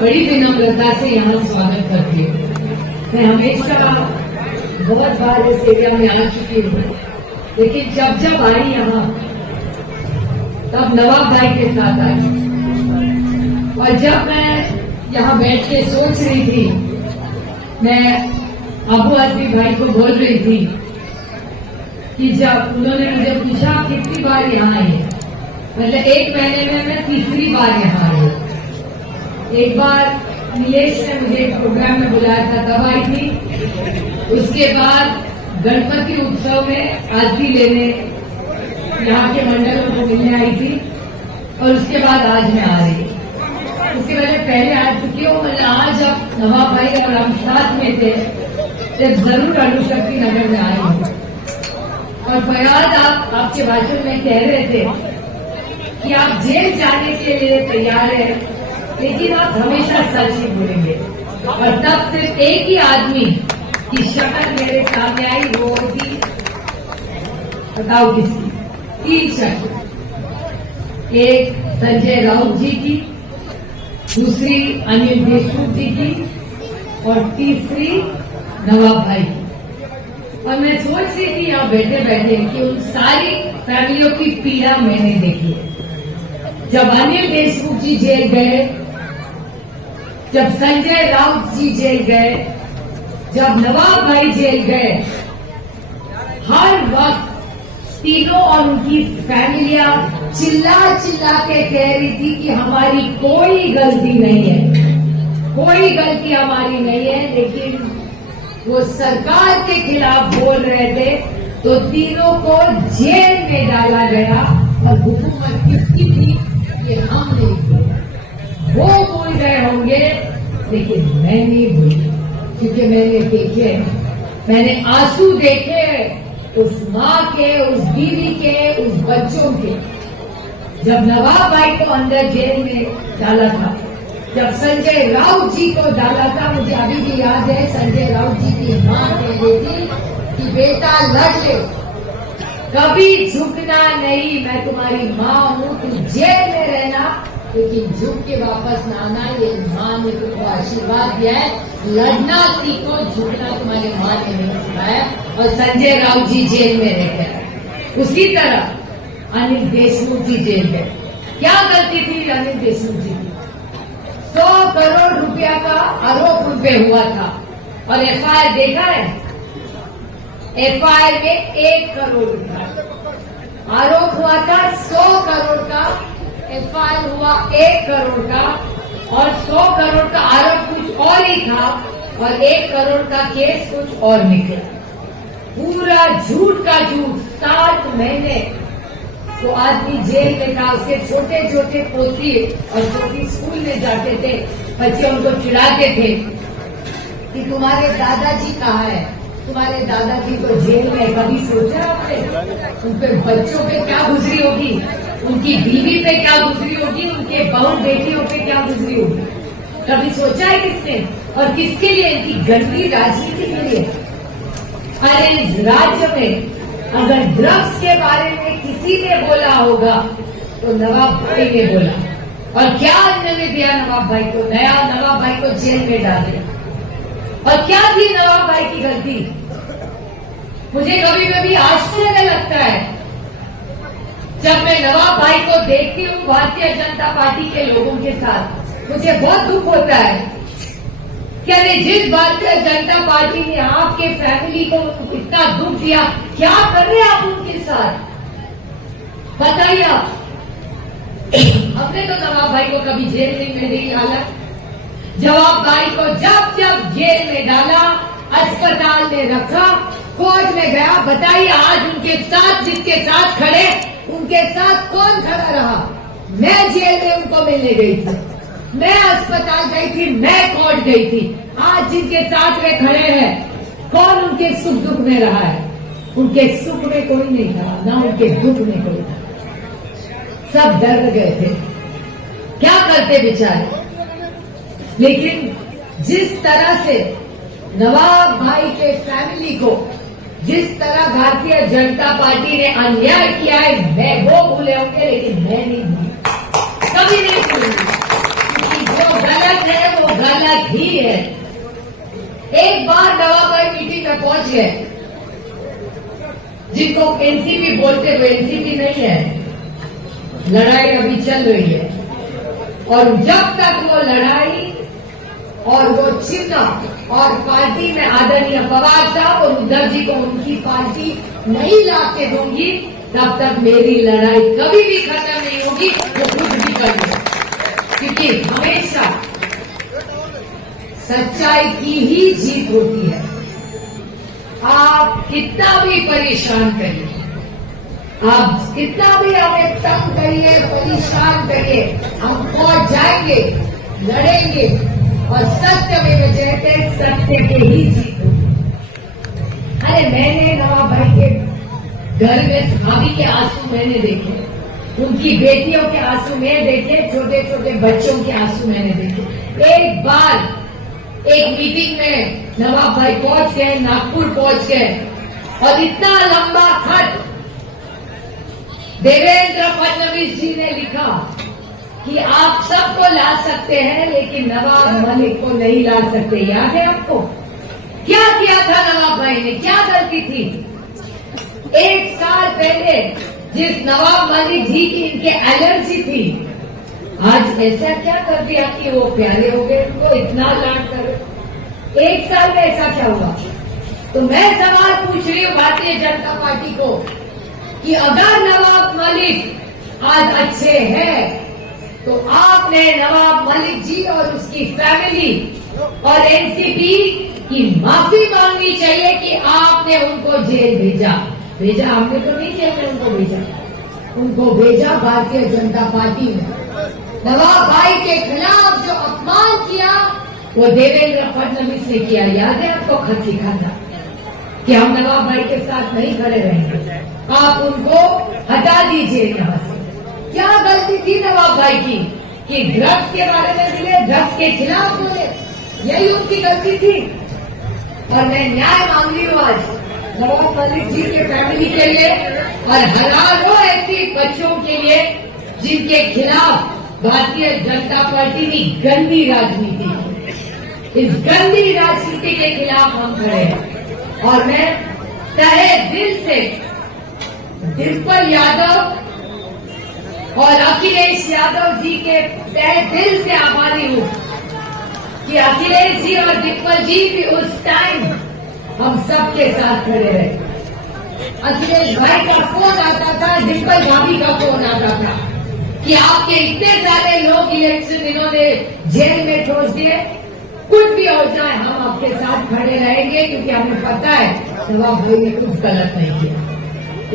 बड़ी विनम्रता से यहाँ स्वागत करती हूँ। मैं हमेशा बहुत बार इस एरिया में आ चुकी हूँ, लेकिन जब जब आई यहाँ तब नवाब भाई के साथ आई। और जब मैं यहाँ बैठ के सोच रही थी, मैं अबू आदमी भाई को बोल रही थी कि जब उन्होंने मुझे पूछा कितनी बार यहाँ आई, मतलब 1 महीने में मैं 3री बार यहाँ आई। एक बार नीलेश ने मुझे प्रोग्राम में बुलाया था, तब आई थी। उसके बाद गणपति उत्सव में आरती लेने यहाँ के मंडलों को मिलने आई थी, और उसके बाद आज मैं आ रही हूँ। उसके पहले आ चुकी हूँ। आज अब नवाब भाई और हम साथ में थे, जब जरूर अणुशक्ति नगर में आई हूँ। और फयाद, आप आपके भाषण में कह रहे थे कि आप जेल जाने के लिए तैयार हैं, लेकिन आप हमेशा सच ही बोलेंगे। और तब सिर्फ एक ही आदमी की शक्ल मेरे सामने आई, वो थी, बताओ किसकी? 3 शक्ल। एक संजय राउत जी की, दूसरी अनिल देशमुख जी की, और तीसरी नवाब भाई की। और मैं सोच रही थी यहाँ बैठे बैठे कि उन सारी फैमिलियों की पीड़ा मैंने देखी है। जब अनिल देशमुख जी जेल गए, जब संजय राउत जी जेल गए, जब नवाब भाई जेल गए, हर वक्त तीनों और उनकी फैमिलियां चिल्ला चिल्ला के कह रही थी कि हमारी कोई गलती नहीं है, कोई गलती हमारी नहीं है। लेकिन वो सरकार के खिलाफ बोल रहे थे, तो तीनों को जेल में डाला गया। और हुकूमत किसकी थी ये हम नहीं भूले। वो भूल गए होंगे, लेकिन मैं नहीं भूली, क्योंकि मैंने देखे, मैंने आंसू देखे उस माँ के, उस बीवी के, उस बच्चों के। जब नवाब भाई को अंदर जेल में डाला था, जब संजय राउत जी को डाला था, मुझे अभी भी याद है, संजय राउत जी की माँ कह रही थी कि बेटा लड़ ले, कभी झुकना नहीं, मैं तुम्हारी माँ हूँ, तू जेल में रहना, लेकिन झुक के वापस ना आना। ये माँ ने तुमको आशीर्वाद दिया है, लड़ना सीखो, झुकना तुम्हारी माँ ने नहीं सिखाया। और संजय राउत जी जेल में रह गए। उसी तरह अनिल देशमुख जी जेल गए। क्या गलती थी अनिल देशमुख जी की? 100 करोड़ रुपया का आरोप उन पे हुआ था, और एफआईआर देखा है? एफआईआर में 1 करोड़ रुपया आरोप हुआ था। 100 करोड़ का एफआईआर हुआ 1 करोड़ का, और 100 करोड़ का आरोप कुछ और ही था, और 1 करोड़ का केस कुछ और निकला। पूरा झूठ का झूठ। 7 महीने वो आदमी जेल में था। उसके छोटे छोटे पोती और पोती स्कूल में जाते थे, बच्चे उनको चिढ़ाते थे कि तुम्हारे दादाजी कहाँ है, तुम्हारे दादाजी को जेल में। कभी सोचा आपने उन पे बच्चों पे क्या गुजरी होगी, उनकी बीवी पे क्या गुजरी होगी, उनके बहू बेटियों पे क्या गुजरी होगी? कभी सोचा है किसने? और किसके लिए? इनकी गंदी राजनीति के लिए। अरे इस राज्य में अगर ड्रग्स के बारे में किसी ने बोला होगा तो नवाब भाई ने बोला। और क्या इन्होंने दिया नवाब भाई को? नया नवाब भाई को जेल में डाल दिया। और क्या थी नवाब भाई की गलती? मुझे कभी कभी आश्चर्य लगता है जब मैं नवाब भाई को देखती हूँ भारतीय जनता पार्टी के लोगों के साथ, मुझे बहुत दुख होता है कि अरे जिस भारतीय जनता पार्टी ने आपके फैमिली को इतना दुख दिया, क्या कर रहे हैं आप उनके साथ? बताइए आप। हमने तो नवाब भाई को कभी जेल में नहीं डाला। नवाब भाई को जब जब जेल में डाला, अस्पताल में रखा, कोर्ट में गया, बताइए आज उनके साथ, जिसके साथ खड़े, उनके साथ कौन खड़ा रहा? मैं जेल में उनको मिलने गई थी, मैं अस्पताल गई थी, मैं कोर्ट गई थी। आज जिनके साथ वे खड़े हैं, कौन उनके सुख दुख में रहा है? उनके सुख में कोई नहीं था, ना उनके दुख में कोई था। सब डर गए थे, क्या करते बेचारे। लेकिन जिस तरह से नवाब भाई के फैमिली को, जिस तरह भारतीय जनता पार्टी ने अन्याय किया है, मैं वो भूले होंगे, लेकिन मैं नहीं भूली, कभी नहीं भूलूंगी। क्योंकि जो गलत है अलग ही है। एक बार नवाब भाई मीटिंग में पहुंच गए, जिनको एनसीपी बोलते हुए एनसीपी नहीं है, लड़ाई अभी चल रही है। और जब तक वो लड़ाई और वो चिन्ह और पार्टी में आदरणीय पवार साहब और उद्धव जी को उनकी पार्टी नहीं ला के दूंगी, तब तक मेरी लड़ाई कभी भी खत्म नहीं होगी। वो खुद भी करेंगे, क्योंकि हमेशा सच्चाई की ही जीत होती है। आप कितना भी परेशान करिए, आप कितना भी हमें तंग करिए, परेशान करिए, हम पहुंच जाएंगे, लड़ेंगे और सत्य में जयते, सत्य के ही जीत होगी। अरे मैंने नवाब भाई के घर में भाभी के आंसू मैंने देखे, उनकी बेटियों के आंसू मैंने देखे, छोटे छोटे बच्चों के आंसू मैंने देखे। एक बार एक मीटिंग में नवाब भाई पहुंच गए, नागपुर पहुंच गए और इतना लंबा खत देवेंद्र फडणवीस जी ने लिखा कि आप सबको ला सकते हैं लेकिन नवाब मलिक को नहीं ला सकते। याद है आपको क्या किया था नवाब भाई ने, क्या गलती थी? एक साल पहले जिस नवाब मलिक जी की इनके एलर्जी थी, आज ऐसा क्या कर दिया कि वो प्यारे हो गए, उनको इतना लाड करो। एक साल में ऐसा क्या हुआ? तो मैं सवाल पूछ रही हूँ भारतीय जनता पार्टी को कि अगर नवाब मलिक आज अच्छे हैं तो आपने नवाब मलिक जी और उसकी फैमिली और एनसीपी की माफी मांगनी चाहिए कि आपने उनको जेल भेजा। हमने तो नहीं किया, उनको भेजा भारतीय जनता पार्टी ने। नवाब भाई के खिलाफ जो अपमान किया वो देवेंद्र फडणवीस ने किया। याद है आपको खत लिखा था कि हम नवाब भाई के साथ नहीं खड़े रहेंगे, आप उनको हटा दीजिए यहाँ से। क्या गलती थी नवाब भाई की कि ड्रग्स के बारे में मिले, ड्रग्स के खिलाफ बोले, यही उनकी गलती थी। और मैं न्याय मांग रही हूँ आज नवाब मलिक जी के फैमिली के लिए और हजारों ऐसे बच्चों के लिए जिनके खिलाफ भारतीय जनता पार्टी की गंदी राजनीति, इस गंदी राजनीति के खिलाफ हम खड़े हैं। और मैं तहे दिल से डिम्पल यादव और अखिलेश यादव जी के तहे दिल से आभारी हूँ कि अखिलेश जी और डिम्पल जी भी उस टाइम हम सबके साथ खड़े रहे। अखिलेश भाई का फोन आता था, डिम्पल भाभी का फोन आता था कि आपके इतने सारे लोग इलेक्शन इन्होंने जेल में ठोस दिए, कुछ भी हो जाए हम आपके साथ खड़े रहेंगे, क्योंकि हमें पता है नवाब भाई ने कुछ गलत नहीं किया।